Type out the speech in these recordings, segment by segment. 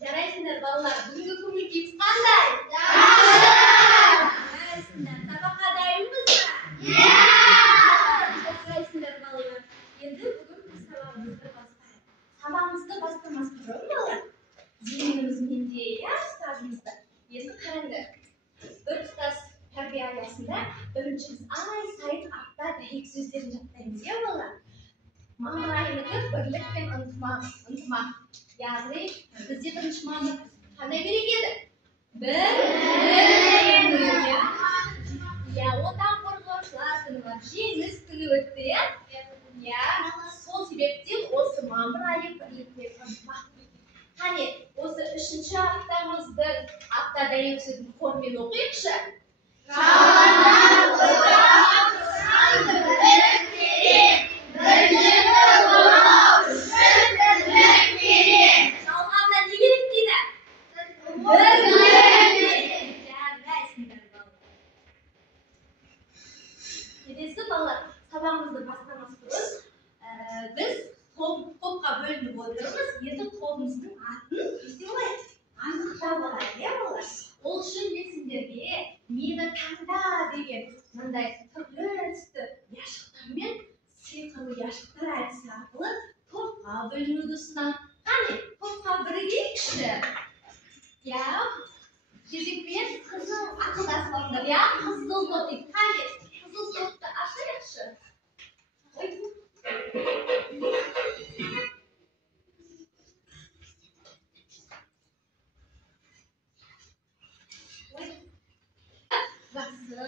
Жарайсыңдар балалар, бүгінгі көңіл-күйіңіз қандай? Жарайсыңдар, сабаққа дайынбыз ба? Жарайсыңдар балалар. Енді бүгін біз сабағымызды бастамас бұрын балалар. Зейінімізмен де, ұстазымызды. Енді қараңдар. Біртұтас тәрбие аясында біріншіміз ай сайын апта дәйек сөздерін жаттаймыз, балалар. Мамыр айынікі бірлік пен ынтымақ. Яғни, бізде бірінші мамыр қандай керек еді? Бірлік. Отан қорғаушылар күні бар, жеңіс күні өтті, сол себептен осы мамыр айы бірлік пен ынтымақ. Қане, осы үшінші аптамыздың апта дәйек сөзін формен оқиықшы. Келесі балалар, сабағымызды бастамас бұрын біз топқа бөлініп отырмыз. Енді тобымыздың атын анықтап алайық, балалар. Ол үшін мен сендерге мені таңда деген мындай түрлі түсті ұяшықтар мен сиқырлы ұяшықтар әдісі арқылы топқа бөлінуді ұсынамын. Қане, топқа бірігейікші. Кезекпен қызыл ақылдасып алыңдар, қызыл топ дейді. Қане, қызыл топты ашайықшы. Жақсы.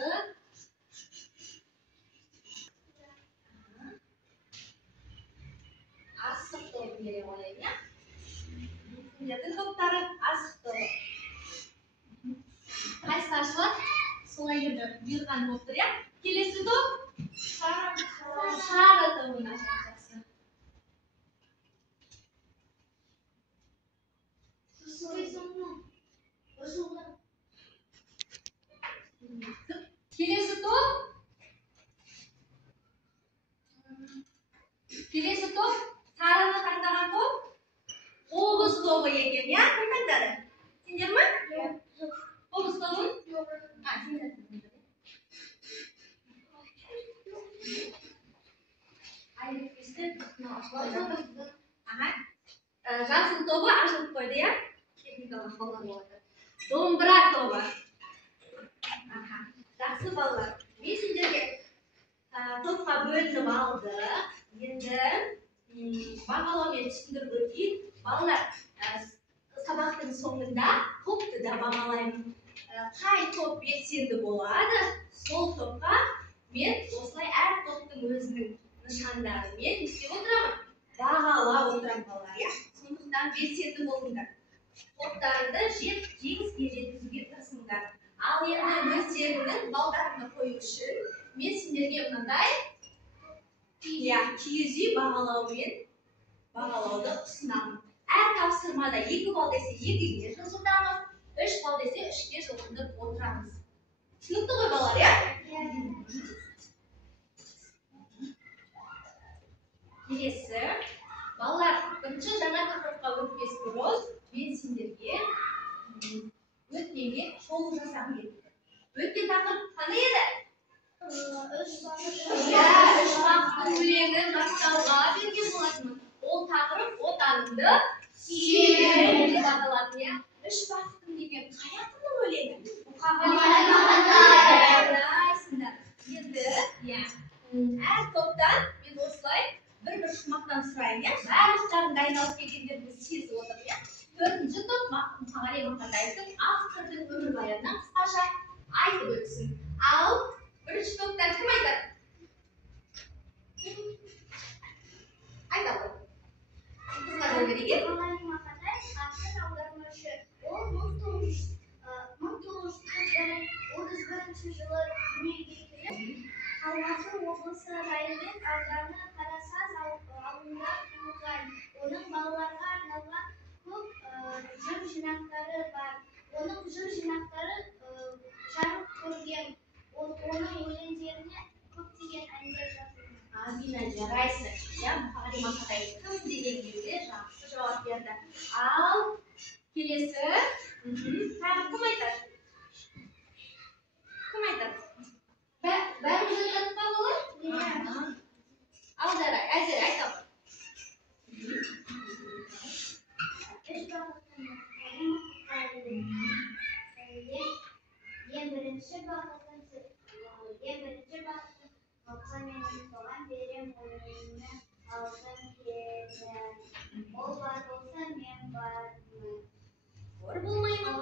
Асық тобы бере қояйын, сендердің топтары асық тобы. Қайсысы ашылады? Солай енді бұйырған болып тұр, Келесі топ сары тобын ашады. Келесі топ сарыны таңдаған топ қобыз тобы екен, Қайтаңдады? Сендер ме? Қобыз тобын? Жасыл тобы ашылып қойды, техникалық балалар болады. Домбыра тобы. Жақсы балалар. Мен сендерге топқа бөлініп алды. Енді бағалаумен түсіндіріп өтейін. Балалар, сабақтың соңында топты да бағалаймын. Қай топ белсенді болады, сол топқа мен осылай әр топтың өзінің нышандарымен не істеп отырамын? Бағалап отырамын балалар, сондықтан белсенді болыңдар. Топтарыңды жеңіске жеткізуге тырысыңдар. Ал енді өздеріңнің балдарына қою үшін мен сендерге мынандай киіз үй бағалауды ұсынамын. Әр тапсырмада 2 балл десе 2-ге жылжытамыз, 3 балл десе 3-ге жылжытып отырамыз. Түсінікті ғой балалар, Келесі, балалар, бірінші жаңа тақырыпқа өтпес бұрын мен сендерге өтінемге шолу жасағым келді. Өткен тақырып қандай еді? Үш бақтың өлеңін жаттауға берген болатынмын. бағыңды сүйе деп аталады, иә. Үш бақыттың деген қай ақынның өлеңі? Мұқағали жарайсыңдар. Енді, иә, әр топтан мен осылай бір шумақтан сұрайын, иә. Барлықтарын дайындалып келгендеріңізді сезіп отырмын, иә. Төртінші топ Мұқағали Мақатаевтың автордың өмірбаянынан қысқаша айтып өтсін. Ал бірінші топтан кім айтады? Айтады. Қызғадан береге. Мұқағали Мақатаев ақын аудармашы. Ол 1931 жылы дүниеге келіп, Алматы облысы Райымбек ауданы Қарасаз ауылында туылған. Оның балаларға арналған көп жыр жинақтары бар. Оның жыр жинақтары жарық көрген. Оның өлеңдеріне көптеген әндер жазылған. Амина, жарайсың. Я Мұқағали Мақатаев кім деген кезде жақсы жауап берді. Ал келесі тағы кім айтады? Кім айтады? Бәріміз айтады ма олар? Ал жарай, Әзер айтамын. Ең бірінші бағытын Алқа менің соған берем ойыны алтын келді. Ол бар болса мен бармын. Ор болмаймын.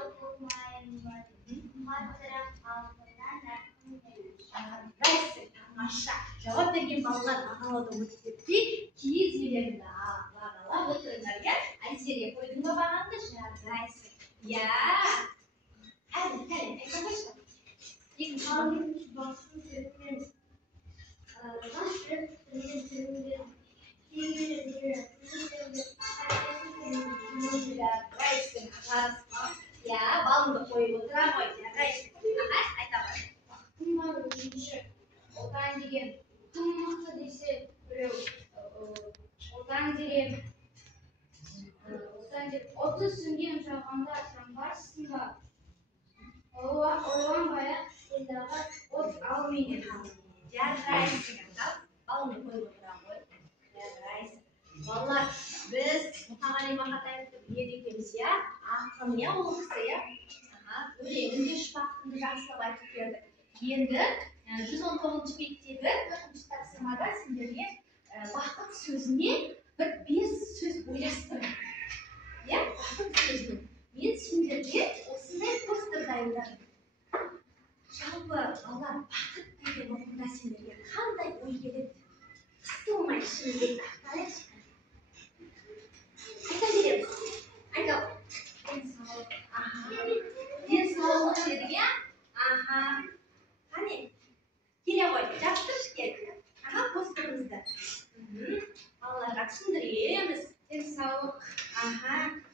Батырақ алтыннан ақын менің. Жарайсың, тамаша. Жауап берген балалар бағалауды ұмытып кетпей, киіз үйлеріңді бағалап отырыңдар, иә? Айсере қойдың ба бағаңды? Жарайсың. Я. Әзір, айтамайшы. Екінші басын сүрткен жас жүректімен сүрінген кейбірі жарайсың, ағасыма. Я, балыңды қойып отыра ғой. Жарайсың. Айтамай. Бақытым бар өзінші. Отан деген тым мықты десе біреу. Отан деген оты сөнген шағында сен барсың ба? Ойланбай ақ елдағы от ал менен. Жарайсың, балыңды қойып отыра ғой. Жарайсың. Балалар, біз Мұқағали Мақатаевты біледі екенбіз, иә? Ақын, иә, ол кісі, иә? Өлеңін де үш бақытымды жақсылап айтып берді. Енді 119 беттегі 4-ші тапсырмада сендерге бақыт сөзіне бір 5 сөз ойластырдым. Иә, бақыт сөзіне. Мен сендерге осындай постер дайындадым. Жалпы, балалар, бақыт деген ұғымда сендерге қандай ой келеді? Қысылмай ішіңізге қарайықшы. Айта береміз. Айталым. Денсаулық дедік, иә? Қане? Келе ғой, жаптыршы кел. Постерімізді. Балаларға түсіндіреміз. Денсаулық.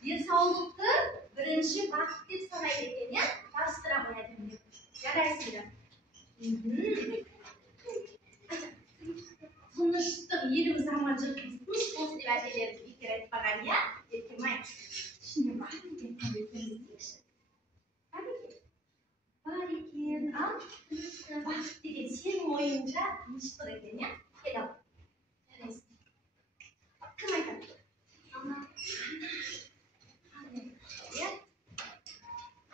Денсаулықты бірінші бақыт деп санайды екен, иә? Табыстыра қояды деп. Жарайсыңдар. Тыныштық, еліміз аман жұртымыз тыныш болсын деп әжелеріміз бекер айтпаған, иә? Еркем-ай, ішіне бар екен, өтіңіздейікші. Бар екен, ал бақыт деген сенің ойыңша тыныштық екен, иә? Кел ал. Жарайсың. Кім айтады? Ана.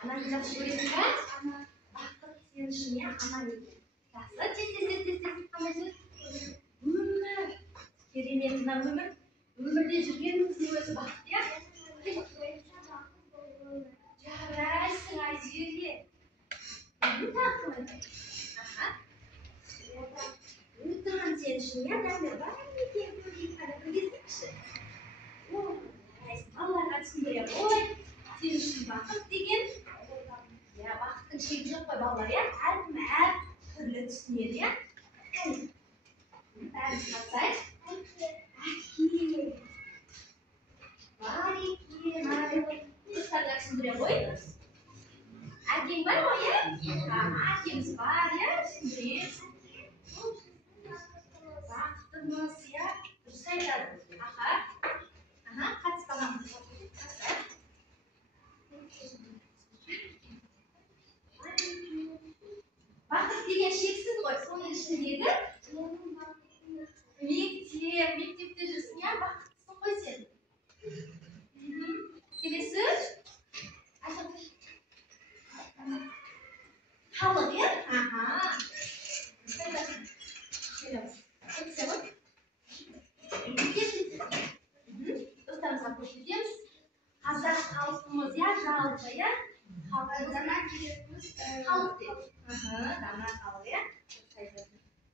Ананы жақсы көресің ба? Бақыт сен үшін, иә? Ана екен. Жақсы, тез. Қандай сөз? Өмір. Керемет, мына өмір. Өмірде жүргеніміздің өзі бақыт, иә? Жарайсың, Айзерге. Отан сен үшін, иә? Дәмір бар екен, көрейік қана көргесекші. Балаларға түсіндірем. Ой, сен үшін бақыт деген. Бақыттың шегі жоқ қой, балалар, иә? Әркім әр түрлі түсінеді, иә? Бәріміз қатысайық. Әке. Бар екен. Қыздарға түсіндіре қойыңыз. Әкең бар ғой, иә? Әкеміз бар, иә? Түсіндірем. Бақытымыз, иә? Дұрыс айтады. Қатыспаған. Бақыт деген шексіз ғой, соның ішіндегі мектепте жүрсің, иә? Бақыттысың ғой сен. Halka ya. Zaman diyemiz. Halk deydi. Dana halka ya.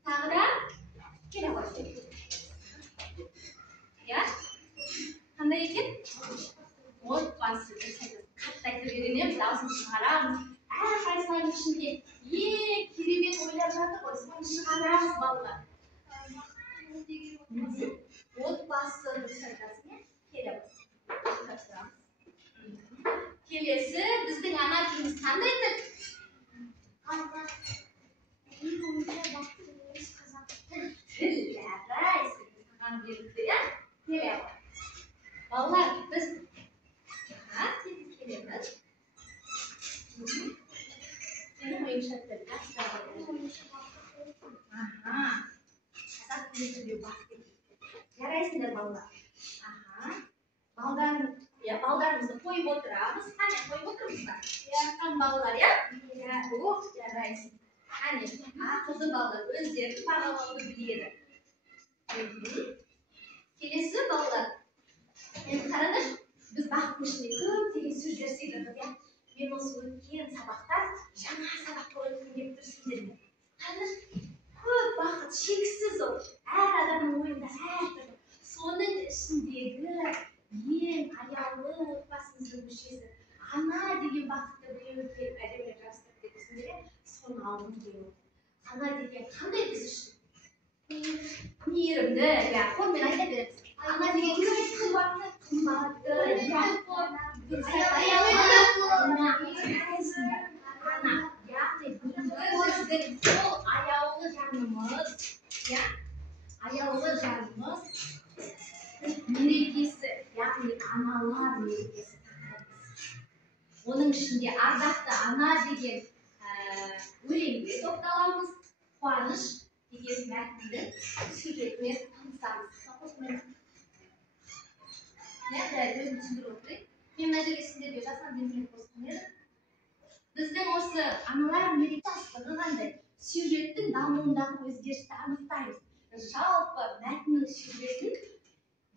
Tағы да келе қойсын. Ya. Қандай екен? Отбасы. Қатты айтып үйренеміз, дауысын шығарамыз. Әрқайсылардың ішінде ең керемет ойлар жатыр ғой, соны шығарамыз балалар. Отбасы дұрыс айтасың, иә? Келе қойсын. Келесі біздің ана тіліміз қандай тіл? Қазақ. Ең оңай бақытымыз қазақ тіл. Тіл, жарайсың. Саған берілді, иә? Келе қой. Балалар, біз тез келеміз. Сенің ойыңша тіл, қазақ тілі сөйлеу бақыт. Жарайсыңдар балалар. Балдарымызды қойып отырамыз. Қане қойып отырмыз ба? Шыққан балалар, иә? Жарайсың. Қане, ақылды балалар өздерін бағалауды біледі. Келесі балалар. Енді қараңыз, біз бақыттың ішінде көптеген сөздер сөйледік, иә? Мен осы өткен сабақта жаңа сабаққа өткім келіп тұр сіздермен. Қараңыз, көп бақыт, шексіз ол. Әр адамның ойында әртүрлі. Соның ішіндегі ең аяулы отбасымыздың мүшесі ана деген бақытты біреу келіп әдемілеп жабыстырып кетесіңдер, иә? Соны алғым келіп отыр. Ана деген қандай біз үшін? Мейірімді, иә, қолмен айта береміз. Ана деген қымбатты, ана, яғни біздің сол аяулы жанымыз, иә, аяулы жанымыз мерекесі, яғни аналар мерекесі. Оның ішінде ардақты ана деген өлеңге тоқталамыз, қуаныш деген мәтінді сюжетіне танысамыз. Өзім түсіндіріп отырайын. Мен мына жерге сіздерге жасан демірек қосқан едім. Біздің осы аналар мерекесі қандай сюжеттің дамуындағы өзгерісті анықтаймыз. Жалпы мәтіннің сюжетін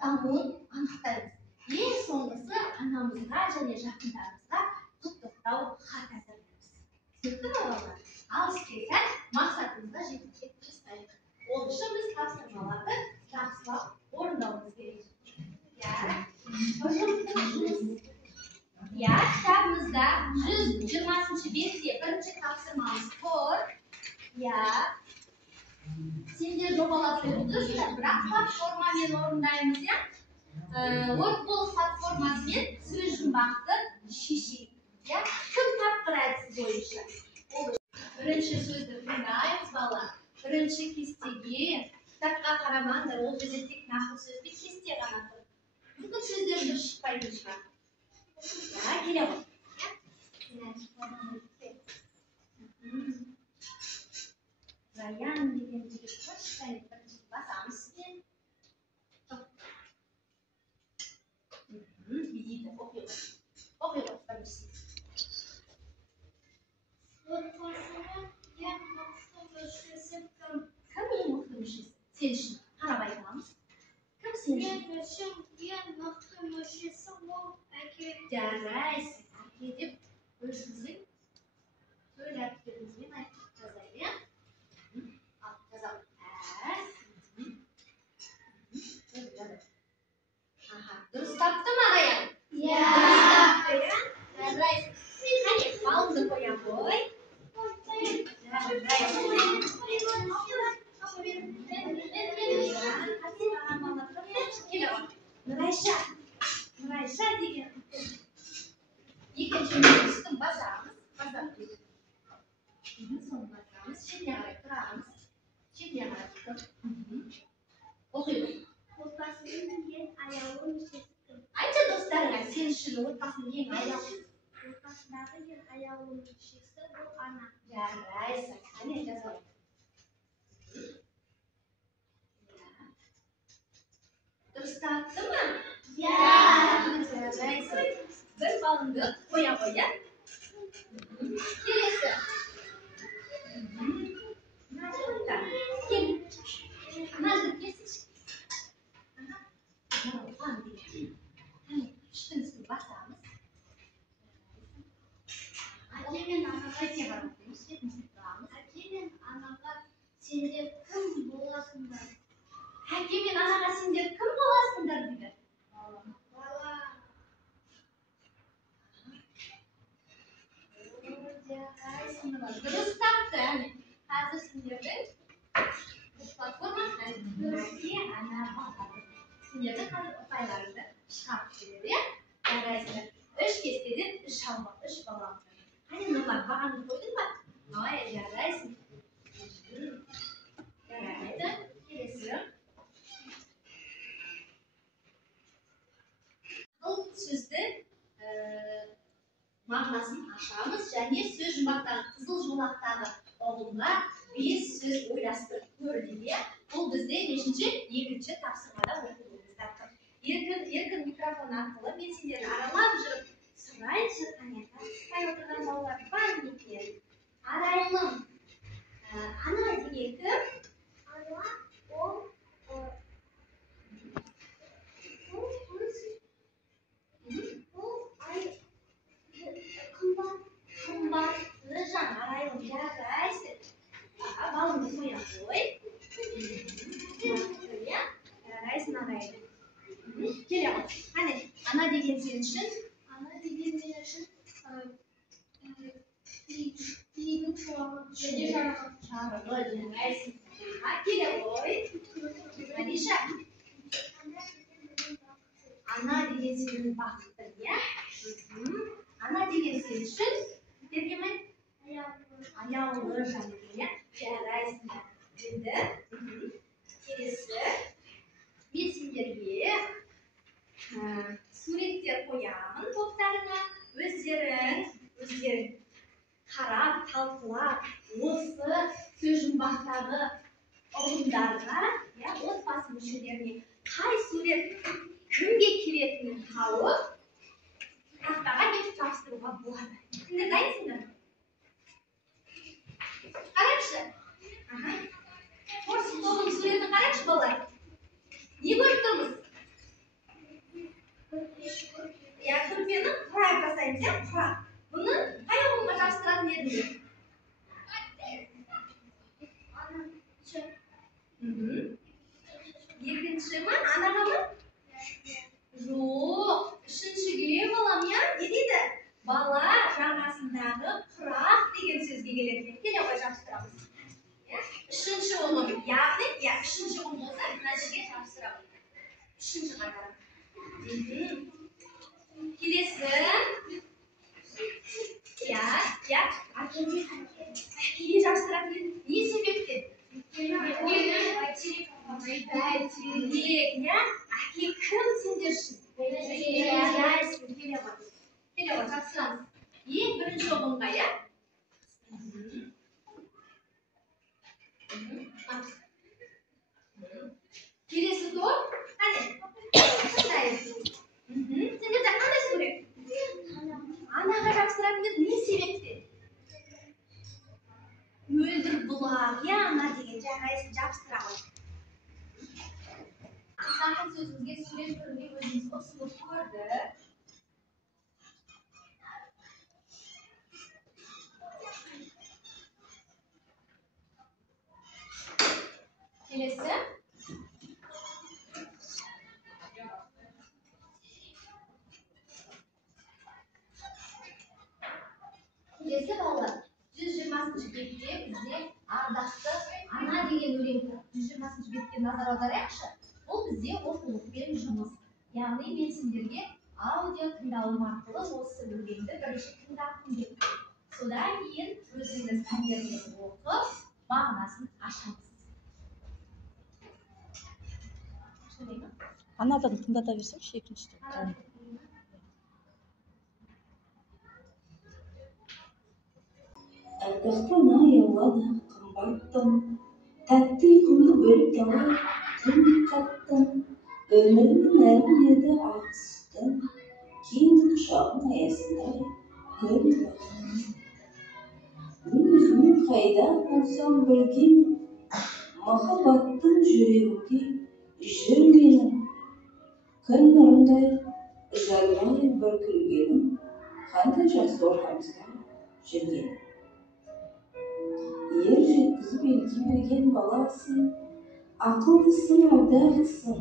дамуын анықтаймыз. Ең соңғысы анамызға және жақындарымызға құттықтау хат әзірлейміз. Түсінікті ме балалар? Ал сіздер мақсатымызға жетуге тырысайық. Ол үшін біз тапсырмаларды жақсылап орындауымыз керек. Кітабымызда 120 бетте бірінші тапсырмамыз тұр. Сендер жобалап жүрдіңіздер, бірақ платформамен орындаймыз, иә? Wordball платформасымен сөз жұмбақты шешейік. Кім тапқыр әдісі бойынша? Бірінші сөзді тыңдаймыз, бала. Бірінші кестеге кітапқа қарамаңдар, ол жерде тек нақыл сөз бен кесте ғана тұр. Бүкіл сөздер бір шықпайтын шығар. Келе ғой. Раян деген жігіт қоштай бірінші басамыз сізден. Бейді, оқи ғой. Оқи ғой, бірінші. Отбасының ең мықты мүшесі кім? Кім ең мықты мүшесі? Сен үшін қарап айтамыз. Кім сен үшін? Мен үшін ең мықты мүшесі ол әке. Жарайсың. Әке деп өзіңіздің төл әріптеріңізбен айтып жазайын, иә? Ал, жазалым. Дұрыс тапты ма, Раян? Иә. Жарайсың. Қане, балыңды қоя қой. Нұрайша деген екінші үстін басамыз, басап кетіп. Соны басамыз, шетіне қарай тұрамыз. Шетіне қарай тұр. Оқи ғой. Отбасының ең аяулы мүшесі кім? Айтшы достарыңа, сен үшін отбасының ең аяулы. Отбасындағы ең аяулы мүшесі ол ана. Жарайсың. Қане жазалым. Дұрыс тапты ма? Жарайсың. Бір балыңды қоя қой, иә? Келесі. Кел. Мына келсінші. Үштің үстін басамыз. мен анаға сендер кім боласыңдар дейді. Бала. Дұрыс тапты. Қазір сендердің платформасына әке, ана, бала. Сендердің қазір ұпайларыңды шығарып береді, иә? Жарайсыңдар. 3 кестеден 3 алма, 3 бала. Қане нұрлан, бағаны қойдың ба? Ой, жарайсың. Жарайды. Келесі. Бұл сөзді мағынасын ашамыз және сөз жұмбақтағы қызыл жолақтағы ұғымға 5 сөз ойластырып көрді. Бұл бізде екінші тапсырмада оқуымыз тапты. Еркін микрофон арқылы мен сендерді аралап жүріп сұрайыншы, қай отырған балалар бар ма екен? Арайлым. Ана деген кім? Ана ол қымбатты жан. Арайлым, жарайсың. Балыңды қоя қой. Жарайсың Арайлым. Келе ғой. Қане, ана деген сен үшін? Ана деген мен үшін үйдің және жарығы. Жарайсың. Келе ғой. Алиша. Ана деген сенің бақыттың, иә? Ана деген сен үшін? Дергемай? Аяулы жан, иә? Жарайсыңдар. Енді келесі. Мен сендерге суреттер қоямын топтарына. Өздерің қарап, талқылап, осы сөз жұмбақтағы ұғымдарға, отбасы мүшелеріне қай сурет кімге келетінін тауып, тақтаға бекітіп тапсыруға болады. Сендер дайынсыңдар ма? Қараңызшы. Орыс тобының суретін қараңызшы балалар. Не көріп тұрмыз? Көрпені құрап жасаймыз, құрап. Бұны қай ұғымға жабыстыратын едіңіз? Екінші ма? Анаға ма? Жоқ. Үшіншіге балам, не дейді? Бала жаңасындағы құрақ деген сөзге келеді. Келе ғой жабыстырамыз. Үшінші ұғым. Яғни, үшінші ұғым болса, мына жерге жабыстырамыз. Үшінші қайтарам. Келесі. Әкеге жабыстыратын еді. Не себептен? Әке кім сендер үшін? Жарайсың. Келе ғой, жабыстырамыз. Ең бірінші ұғымға, иә? Келесі топ. Қане? Сендерде қандай сурет? Анаға жабыстыратын еді. Не себептен? Мөлдір бұлақ, ана деген. Жарайсың, жабыстырамыз. Жақын сөзімізге сурет түрінде өзіміз ұсынып көрді. Келесі. Келесі балалар. 120-шы бетте бізде ардақты ана деген өлең тұр. 120-шы бетке назар аударайықшы. Бұл бізде оқулықпен жұмыс. Яғни мен сендерге аудио тыңдауым арқылы осы өлеңді бірінші тыңдаттым деп. Содан кейін өзіңіз пәндермен оқып, мағынасын ашамыз. Анадан тыңдата берсеңші екінші топ. Ардақтан аяулады қымбаттым, тәтті ұйқымды бөліп дала түн қаттым. Өмірімнің нәрін еді ақ сүті, кеңдік құшағың аясындай гүл бақым. Мен өзімнен қайда болсам білген, махаббаттың жүрегімде жүр менің. Күн нұрындай жармай бір күлгенім, қандай жақсы ортамызда жүргенім. Ер жеткізіп елге берген баласын, Ақылдысың, ардағысың,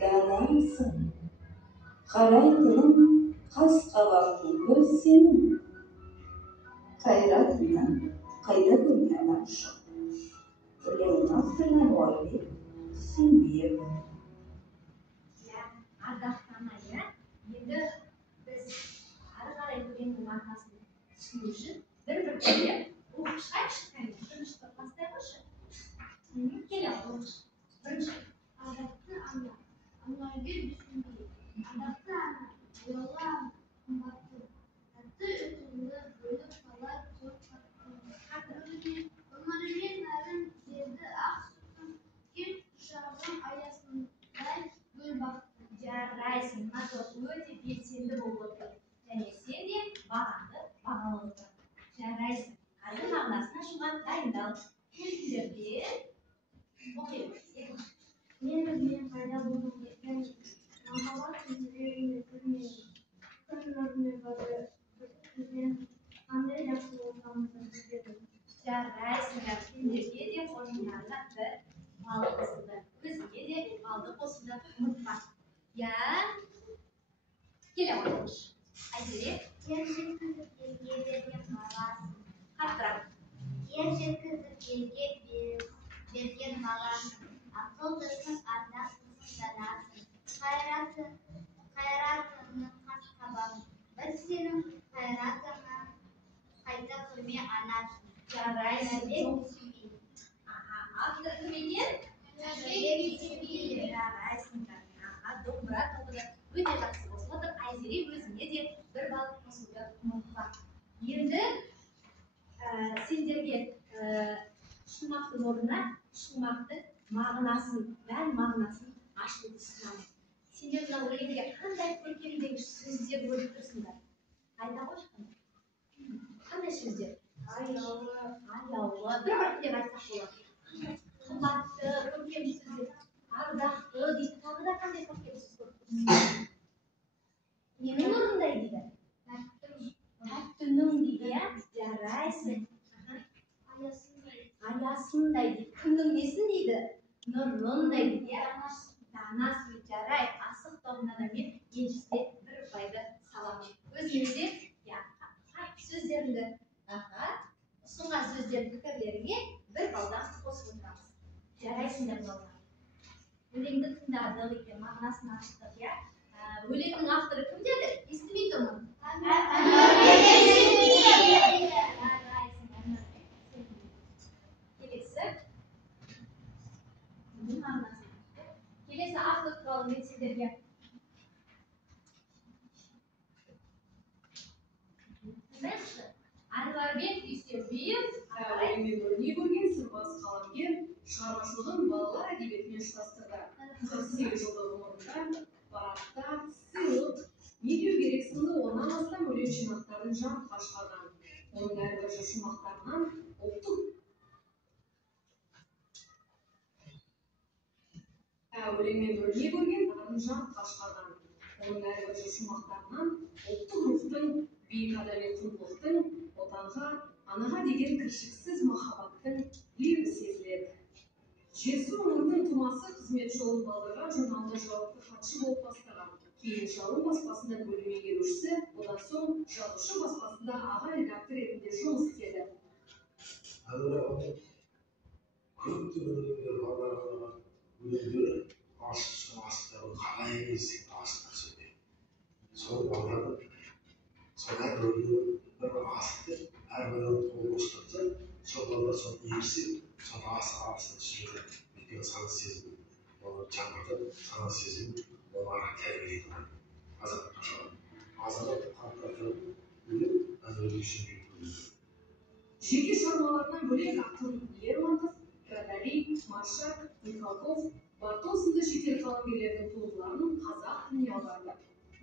данасың. Қарайтыным қас-қабағың көр сенің. Қайратыңнан қайда көрген ашық. Өлеңнің авторы Нұрбек Сүйінбиев. Ардақтана, енді біз ары қарай өлеңнің мағынасын түсіну үшін бір-біріне оқып шығайықшы, бірінші бастай қойшы. Келе оқыш. Бірінші. Адақты ана, Нұрбек Сүйінбиев. Адақты ана, ұялы қымбатты, тәтті ұйқыңды бөліп қалар зор өмірімен нәрін жерді ақ сүттің кең құшағың аясындай гүл бақты. Жарайсың, Назот өте белсенді болып отыр. Және сен де бағаңды бағалап отыр. Жарайсың. Қазір мағынасын ашуға дайындал. Келіңдерге оқиық. Мен пайда болдым екен, махаббат жүрегіме кірмейді. Күн нұрымен бірден қандай жақсы болсамыз дедім. Жарайсыңдар, сендерге де қосымдарына бір балы қосылды. Өзіңе де балды қосуды ұмытпа. Келе отырш. Айзере. Ер жеткізіп елге берген бағасын. Қаттырақ. Ер жеткізіп елге берген бағасын. Ақылдысың, ардақтысың, данасың. Қайратыңның қас-қабағың. Біз сенің қайратыңа қайта көрме анасың. Жарайсың. Автор кім екен? Жарайсыңдар. Домбыра тобы өте жақсы қосып отыр. Айзере өзіңе де бір бал қосуды ұмытпа. Енді сендерге шумақтың орнына шумақтың мағынасын, мән мағынасын ашуды ұсынамын. Сендер мына өлеңде қандай көркемдегіш сөздер көріп тұрсыңдар? Айта қойшы қандай? Қандай сөздер? Аяулы, бір-бірден айтсақ болады. Қымбатты, көркем сөздер. Ардақты дейді. Тағы да қандай көркем сөз көріп тұрсыңдар? Ненің орнында дейді? Тәттінің дейді, жарайсың. Аясындай дейді. Кімнің несін дейді? Нұрындай дейді. Данасын, жарай. Асық тобына да мен еншісіне бір байды саламын. Өзіңізде сөздеріңді ұсынған сөздердің пікірлеріңе бір балдан қосып отырамыз. Жарайсыңдар балдар. Өлеңді тыңдадық екен, мағынасын аштық, өлеңнің авторы кім деді? Естімей тұрмын. Келесі автор туралы мен сіздерге Нұрбек Сүйінбиев өлеңмен өрнек көрген сырбаз қаламгер шығармашылығын балалар әдебиетімен ұштастырды. 48 жылдық ғұмырында парақта, сыйлық, не деу керек сынды 10-нан астам өлең жинақтарын жарыққа шығарған. Оның әрбір жыр шумақтарынан ұлттық өлеңмен өрнек көрген жарыққа шығарған. Оның әрбір жыр шумақтарынан ұлттық рухтың, биік адами құндылықтың, отанға, анаға деген кіршіксіз махаббаттың лебі сезіледі. Жетісу өңірінің тумасы қызмет жолын балдырған журналда жауапты хатшы болып бастаған. Кейін Жалын баспасында бөлім меңгерушісі, одан соң жазушы баспасында аға редактор ретінде жұмыс істеді. Көптеген өлеңдері ашық асықтары қалай есек асықтар сөйлейді. Сол балдардың солай бір асықты әрбірін толық ұстатса, сол балдар соны ерсеп, соны асыға түсіреді. Өйткені сана сезім, оны жаңғыртып, сана сезім, оны ара тәрбиелейді. Азаматтық қалыптастырып өлең, Нұрбек Сүйінбиев. Жеке шығармаларынан бөлек ақын Лермонтов, Фредерик, Маршак, Михалков, Барто сынды шетел қаламгерлердің туындыларын қазақ тіліне аударды.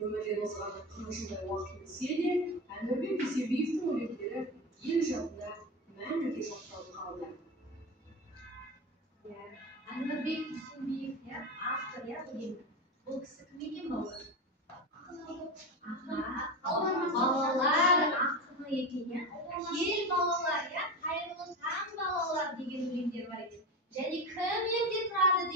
Өмірден озған 40 жылдай уақыт өтсе де, Нұрбек Сүйінбиевтің өлеңдері ел жадында мәңгіге сақталып қалды. Нұрбек Сүйінбиев автор өлеңі. Бұл кісі кім екен балалар? Балалар ақыны екен. Кел балалар, қайырлы таң балалар деген өлеңдер бар екен. Және кім елде тұрады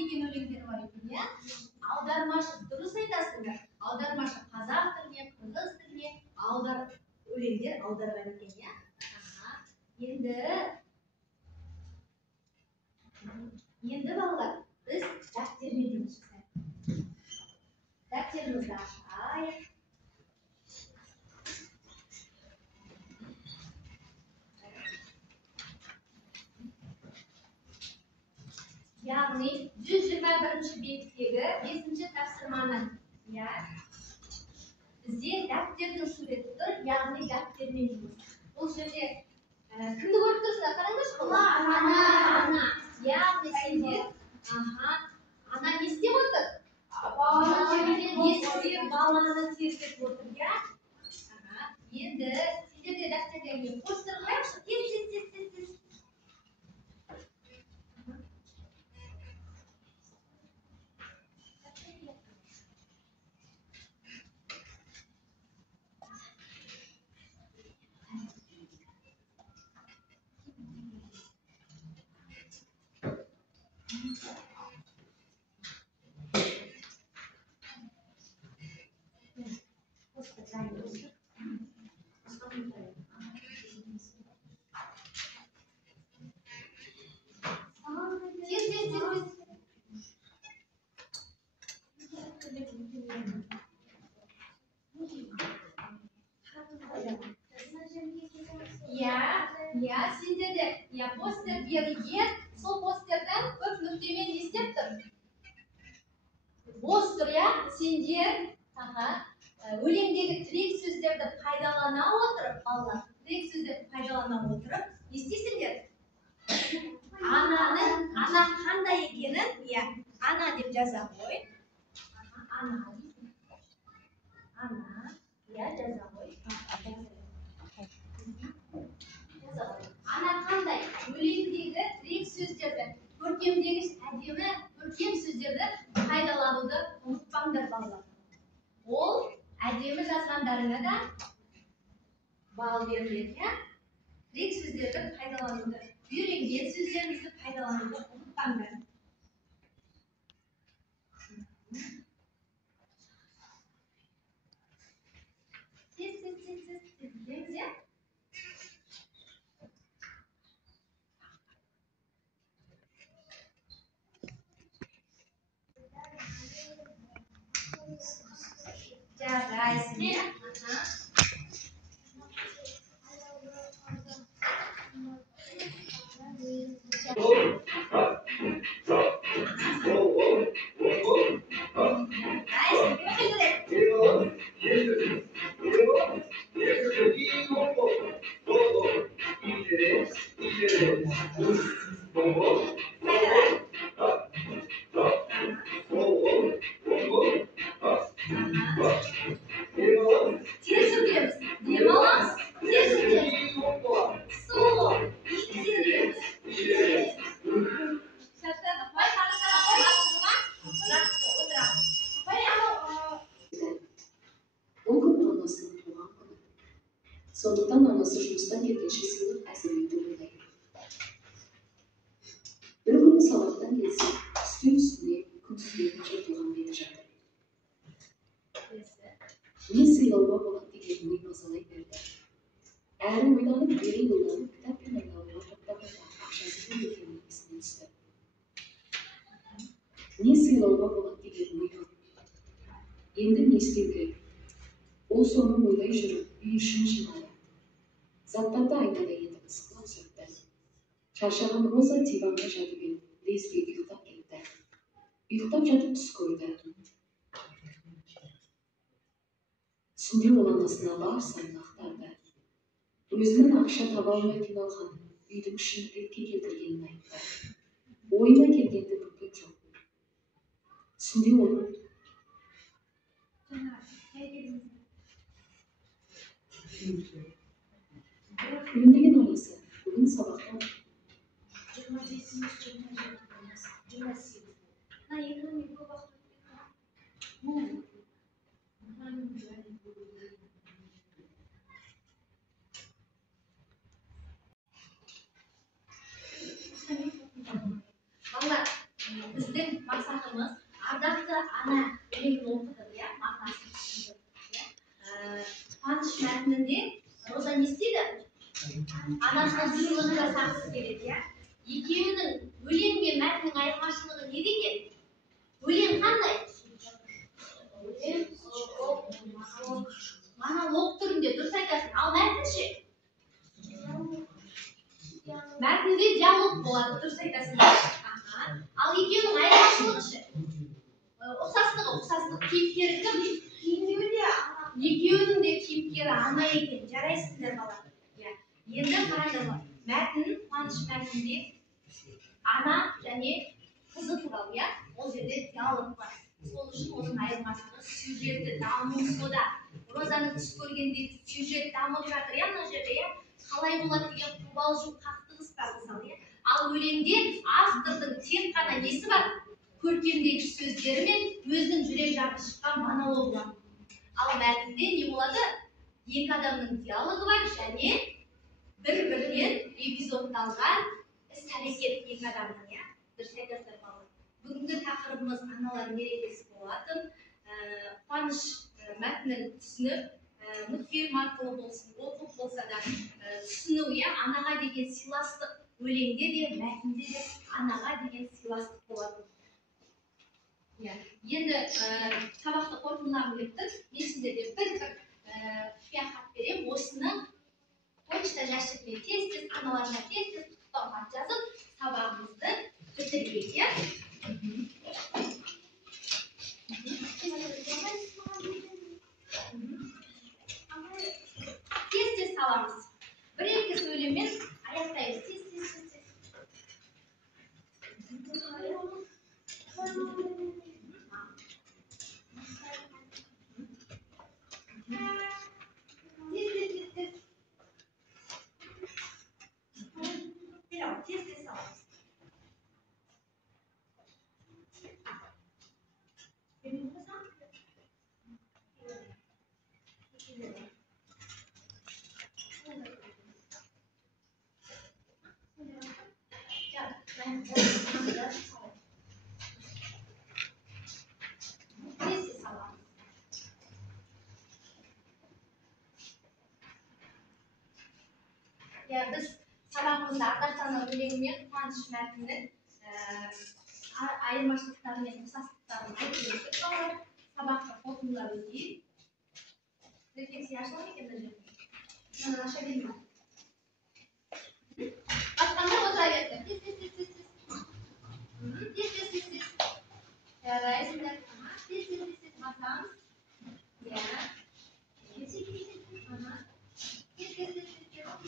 көздерімізді ашайық. Яғни 121-ші беттегі 5-ші тапсырманы, бізде дәптердің суреті тұр, яғни дәптермен жұмыс. Бұл жерде кімді көріп тұрсыздар? Қараңдаршы бұл? Ана. Яғни сендер ана не істеп отыр? Сендер баланы тербетіп отыр, Енді сендерде дәптерден қостырғайықшы, тез. Сендерде постер берілген, сол постерден көп нүктемен не істеп тұр? Бос тұр, сендер өлеңдегі тірек сөздерді пайдалана отырып, балалар, тірек сөздерді пайдалана отырып, не істейсіңдер? Ана қандай екенін, ана деп жаза қой. Ана, жаза қой. Ана қандай? Өлеңдегі тірек сөздерді, көркемдегі әдемі көркем сөздерді пайдалануды ұмытпаңдар, балалар. Ол әдемі жазғандарына да бал беріледі, тірек сөздерді пайдалануды, үйренген сөздерімізді пайдалануды ұмытпаңдар. Тез білеміз, Жарайсың. Сондықтан анасы жұмыстан келгенше сыйлық әзірлеуді ойлайды. Бір күні сабақтан келсе, үстел үстіне күнтізбелік жыртылған беті жатыр. Не сыйлауға болады деген ой мазалай берді. Әрі ойланып, бері ойланып, кітап пен айналымға тоқтағанда ақшасы көп екенін есіне түсті. Не сыйлауға болады деген ой бар. Енді не істеу керек? Ол соны ойлай жүріп, үй ішін жинады. Заттарды айнада етіп ысқылап сүртті. Шаршаған Роза диванға жатып еді, лезде ұйықтап кетті. Ұйықтап жатып түс көрді. Түсінде ол анасына бар сайын ақтарды. Өзінің ақша таба алмай қиналған, үйдің ішін ретке келтіргенін айтты. Ойына келгенді бүккен жоқ. Түсінде ол Күлімдеген анасы бүгін сабақтан Балалар, біздің мақсатымыз ардақты ана өлеңін оқыдық, мағынасын түсіндік. Қуаныш мәтінінде Роза не істейді? Анасының сыйлығын жасағысы келеді, Екеуінің өлең мен мәтіннің айырмашылығы неде екен? Өлең қандай? мәтінде диалог болады, дұрыс айтасыңдар. Ал екеуінің айырмашылығы ше? Ұқсастық кейіпкері кім? Екеуінің де кейіпкері ана екен. Жарайсыңдар бала. Енді қараңдар, мәтін, Қуаныш мәтінде ана және қызы туралы, ол жерде диалог бар. Сол үшін оның айырмашылығы сюжеті даму сода. Розаның түс көргендегі сюжет дамып жатыр, мына жерде, қалай болады деген қобалжу қақтығыс бар мысалы. Ал өлеңде автордың тек қана несі бар? Көркемдегіш сөздері мен өзінің жүрек жағы шыққан монологы бар. Ал мәтінде не болады? Екі адамның диалогы бар және бір-бірінен эпизодталған іс-әрекет екі адамның, дұрыс айтасыздар балалар. Бүгінгі тақырыбымыз аналар мерекесі болатын. Қуаныш мәтінін түсініп, мультфильм арқылы болсын, оқып болса да түсіну, анаға деген сыйластық өлеңде де, мәтінде де анаға деген сыйластық болады. Енді сабақты қорытындылап кеттік. Мен сіздерге бір құпия хат беремін. Осыны почта жәшігіне тез-тез, аналарына тез-тез құттықтау хат жазып, сабағымызды бітірейік. Тез-тез саламыз. Бір-екі сөйлеммен аяқтаймыз. Тез-тез. Біз сабағымызда ардақтана өлеңмен Қуаныш мәтінінің айырмашылықтары мен ұқсастықтарын айтып өттік. Сабақты қорытындылап өтейік. Рефлексия ашылған екен мына жерде. Аша берейін ба? Басқанда отыра берді. Тез-тез. Жарайсыңдар. Тез-тез басамыз.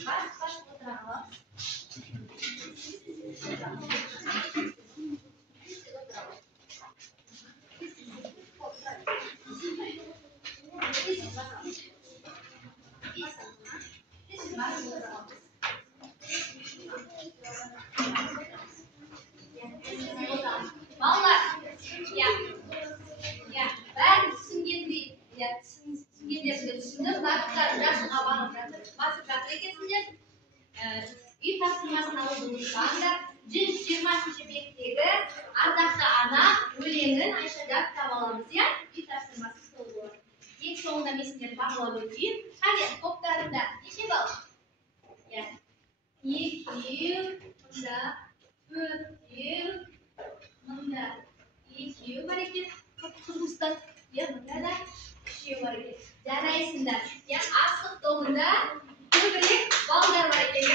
Бас отыра аламыз. Балалар, бәрін түсінгендеріңді түсіндім, барлықтары жасыға басып жатыр екенсіңдер. Үй тапсырмасын алуды ұмытпаңдар. 120-ші беттегі ардақты ана өлеңін Айшада кітап аламыз, үй тапсырмасы сол болады. Ең соңында мен сіздерді бағалап өтейін. Қане, топтарында неше балл? 2, мында 4, мында 2 бар екен. Құрғыстан, мында да 3 бар екен. Жарайсыңдар. Астық тобында көбірек балдар бар екен.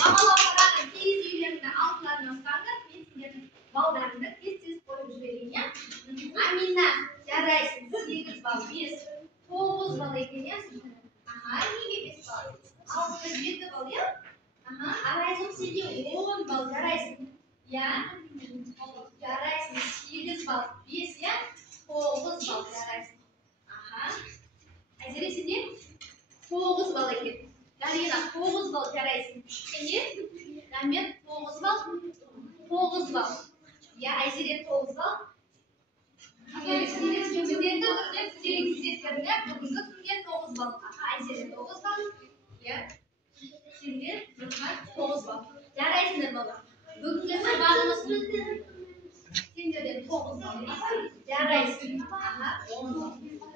Мамалап қараған киіз үйлерінде алтыларына ұстаңдар. Мен сіздердің балдарыңды тез-тез қойып жіберейін. Амина, жарайсың. 8 балл, 5, 9 балл екен. Неге 5 балл? 6, 7 балл, Арайзым сенде 10 балл, жарайсың. Жарайсың, 8 балл, 5, 9 балл, жарайсың. Айзере сенде 9 балл екен. Дарина 9 балл жарайсың. Сенде? Дамир 9 балл. 9 балл. Айзере 9 балл. Бүгінгі күнде 9 балл. Айзере 9 балл. Сенде 9 балл. Жарайсыңдар балалар. Бүгінгі сабағымыз сендерден 9 балл. Жарайсың.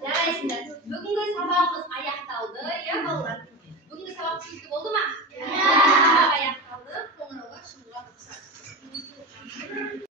Жарайсыңдар. Бүгінгі сабағымыз аяқталды. Балалар.